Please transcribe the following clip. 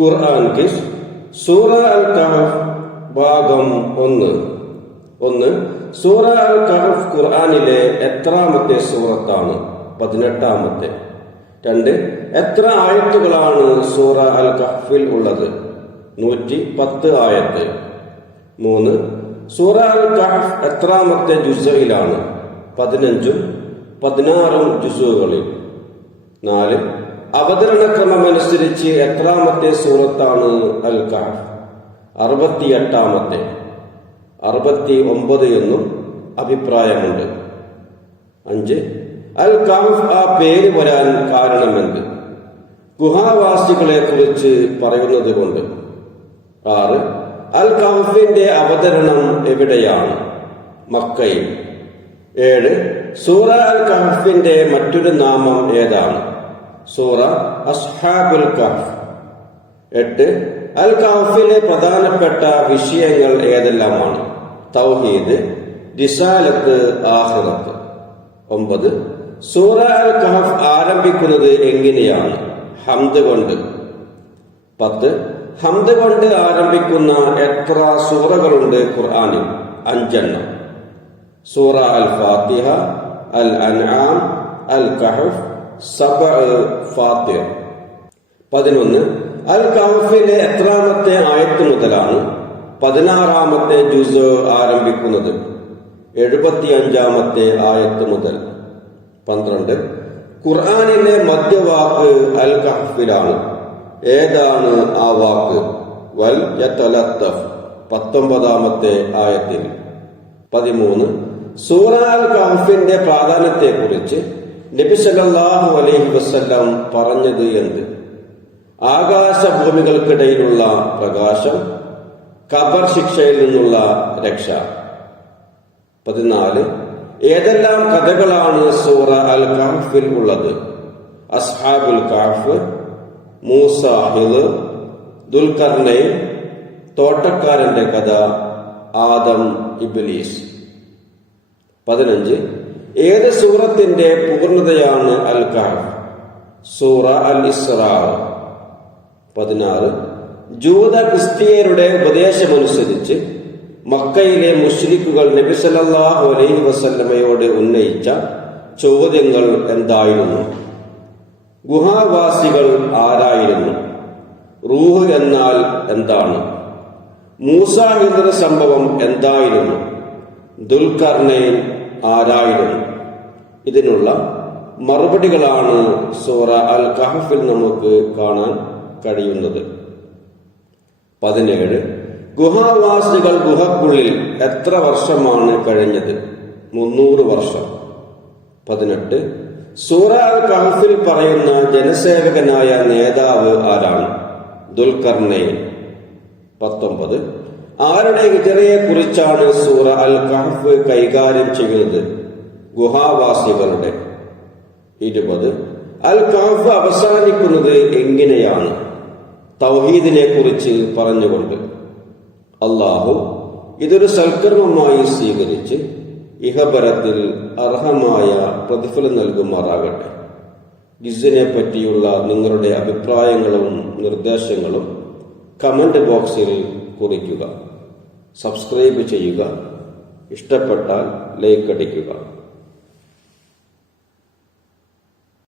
ഖുർആൻ kiss സൂറ അൽ കഹഫ് ഭാഗം ഒന്ന്. ഒന്ന് സൂറ അൽ കഹഫ് ഖുർആനിലെ എത്രാമത്തെ സൂറത്താണ്? പതിനെട്ടാമത്തെ. രണ്ട് എത്ര ആയത്തുകളാണ് സൂറ അൽ കഹഫിൽ ഉള്ളത്? നൂറ്റി പത്ത് ആയത്ത്. മൂന്ന് സൂറ അൽ കഹഫ് എത്രാമത്തെ ജുസയിലാണ് പതിനഞ്ചും പതിനാറും ജുസുകളിൽ നാല് അവതരണക്രമമനുസരിച്ച് എത്രാമത്തെ സൂറത്താണ് അൽ കാഫ് അറുപത്തിയെട്ടാമത്തെ. അറുപത്തി ഒമ്പത് എന്നും അഭിപ്രായമുണ്ട്. അഞ്ച്. അൽ കാഫ് ആ പേര് വരാൻ കാരണമെന്ത്? ഗുഹാവാസികളെ കുറിച്ച് പറയുന്നത് കൊണ്ട്. ആറ്. അൽ കാഫിന്റെ അവതരണം എവിടെയാണ്? മക്കയിൽ. ഏഴ്. സൂറ അൽ കഹഫിന്റെ മറ്റൊരു നാമം ഏതാണ്? സൂറ അസ്ഹാബുൽ കഫ് എട്ട് അൽ കഫിലെ പ്രധാനപ്പെട്ട വിഷയങ്ങൾ ഏതെല്ലാമാണ്? തൗഹീദ് റിസാലത്ത് ആഹ്റത്ത് ഒമ്പത് സൂറ അൽ കഹഫ് ആരംഭിക്കുന്നത് എങ്ങനെയാണ്? ഹംദ് കൊണ്ട്. പത്ത് ഹംദ് കൊണ്ട് ആരംഭിക്കുന്ന എത്ര സൂറകളുണ്ട് ഖുർആാനിൽ? അഞ്ചെണ്ണം. സൂറ അൽ ഫാത്തിഹ അൽ അൻആം അൽ കഹഫ് സബ ഫാത്തിർ പതിനൊന്ന് അൽ കഹഫിലെ എത്രാമത്തെ ആയത്ത് മുതലാണ് പതിനാറാമത്തെ ജുസ് ആരംഭിക്കുന്നത്. എഴുപത്തി അഞ്ചാമത്തെ ആയത്ത് മുതൽ. പന്ത്രണ്ട് ഖുർആാനിലെ മധ്യവാക്ക് അൽ കഹഫിലാണ് ഏതാണ് ആ വാക്ക്? വൽ യതലത്തഫ്. പത്തൊമ്പതാമത്തെ ആയത്തിൽ. പതിമൂന്ന് സൂറ അൽ കഹഫിന്റെ പ്രാധാന്യത്തെക്കുറിച്ച് നബി സല്ലല്ലാഹു അലൈഹി വസല്ലം പറഞ്ഞത് എന്ത്? ആകാശഭൂമികൾക്കിടയിലുള്ള പ്രകാശം കബർ ശിക്ഷയിൽ നിന്നുള്ള രക്ഷ. പതിനാല് ഏതെല്ലാം കഥകളാണ് സൂറ അൽ കാഫിൽ ഉള്ളത്? അസ്ഹാബുൽ കാഫ് മൂസ ദുൽഖർണൈ തോട്ടക്കാരന്റെ കഥ ആദം ഇബ്ലീസ്. പതിനഞ്ച് ഏത് സൂറത്തിന്റെ പൂർണതയാണ് അൽ കഹഫ് സൂറ അൽ ഇസ്രാ പതിനാറ്. ജൂത ക്രിസ്തീയരുടെ ഉപദേശമനുസരിച്ച് മക്കയിലെ മുഷ്രിഖുകൾ നബി സല്ലല്ലാഹു അലൈഹി വസല്ലമയോട് ഉന്നയിച്ച ചോദ്യങ്ങൾ എന്തായിരുന്നു? ഗുഹാവാസികൾ ആരായിരുന്നു? റൂഹ് എന്നാൽ എന്താണ്? മൂസ സംഭവം എന്തായിരുന്നു? ദുൽഖർണൈൻ ആരായിരുന്നു ഇതിനുള്ള മറുപടികളാണ് സൂറ അൽ കഹഫിൽ നമുക്ക് കാണാൻ കഴിയുന്നത്. പതിനേഴ് ഗുഹാവാസികൾ ഗുഹക്കുള്ളിൽ എത്ര വർഷമാണ് കഴിഞ്ഞത്? മുന്നൂറ് വർഷം. പതിനെട്ട് സൂറ അൽ കഹഫിൽ പറയുന്ന ജനസേവകനായ നേതാവ് ആരാണ്? ദുൽഖർണയിൽ പത്തൊമ്പത് ആരുടെ ഹിജറയെ കുറിച്ചാണ് സൂറ അൽ കഹഫ് കൈകാര്യം ചെയ്യുന്നത്? ഗുഹാവാസികളുടെ. ഇരുപത്. അൽ കഹഫ് അവസാനിക്കുന്നത് എങ്ങനെയാണ്? തൗഹീദിനെ കുറിച്ച് പറഞ്ഞുകൊണ്ട്. അള്ളാഹു ഇതൊരു സൽക്കർമ്മമായി സ്വീകരിച്ച് ഇഹപരത്തിൽ അർഹമായ പ്രതിഫലം നൽകുമാറാകട്ടെ. ഗിസിനെ പറ്റിയുള്ള നിങ്ങളുടെ അഭിപ്രായങ്ങളും നിർദ്ദേശങ്ങളും കമന്റ് ബോക്സിൽ കുറിക്കുക. സബ്സ്ക്രൈബ് ചെയ്യുക. ഇഷ്ടപ്പെട്ടാൽ ലൈക്ക് അടിക്കുക.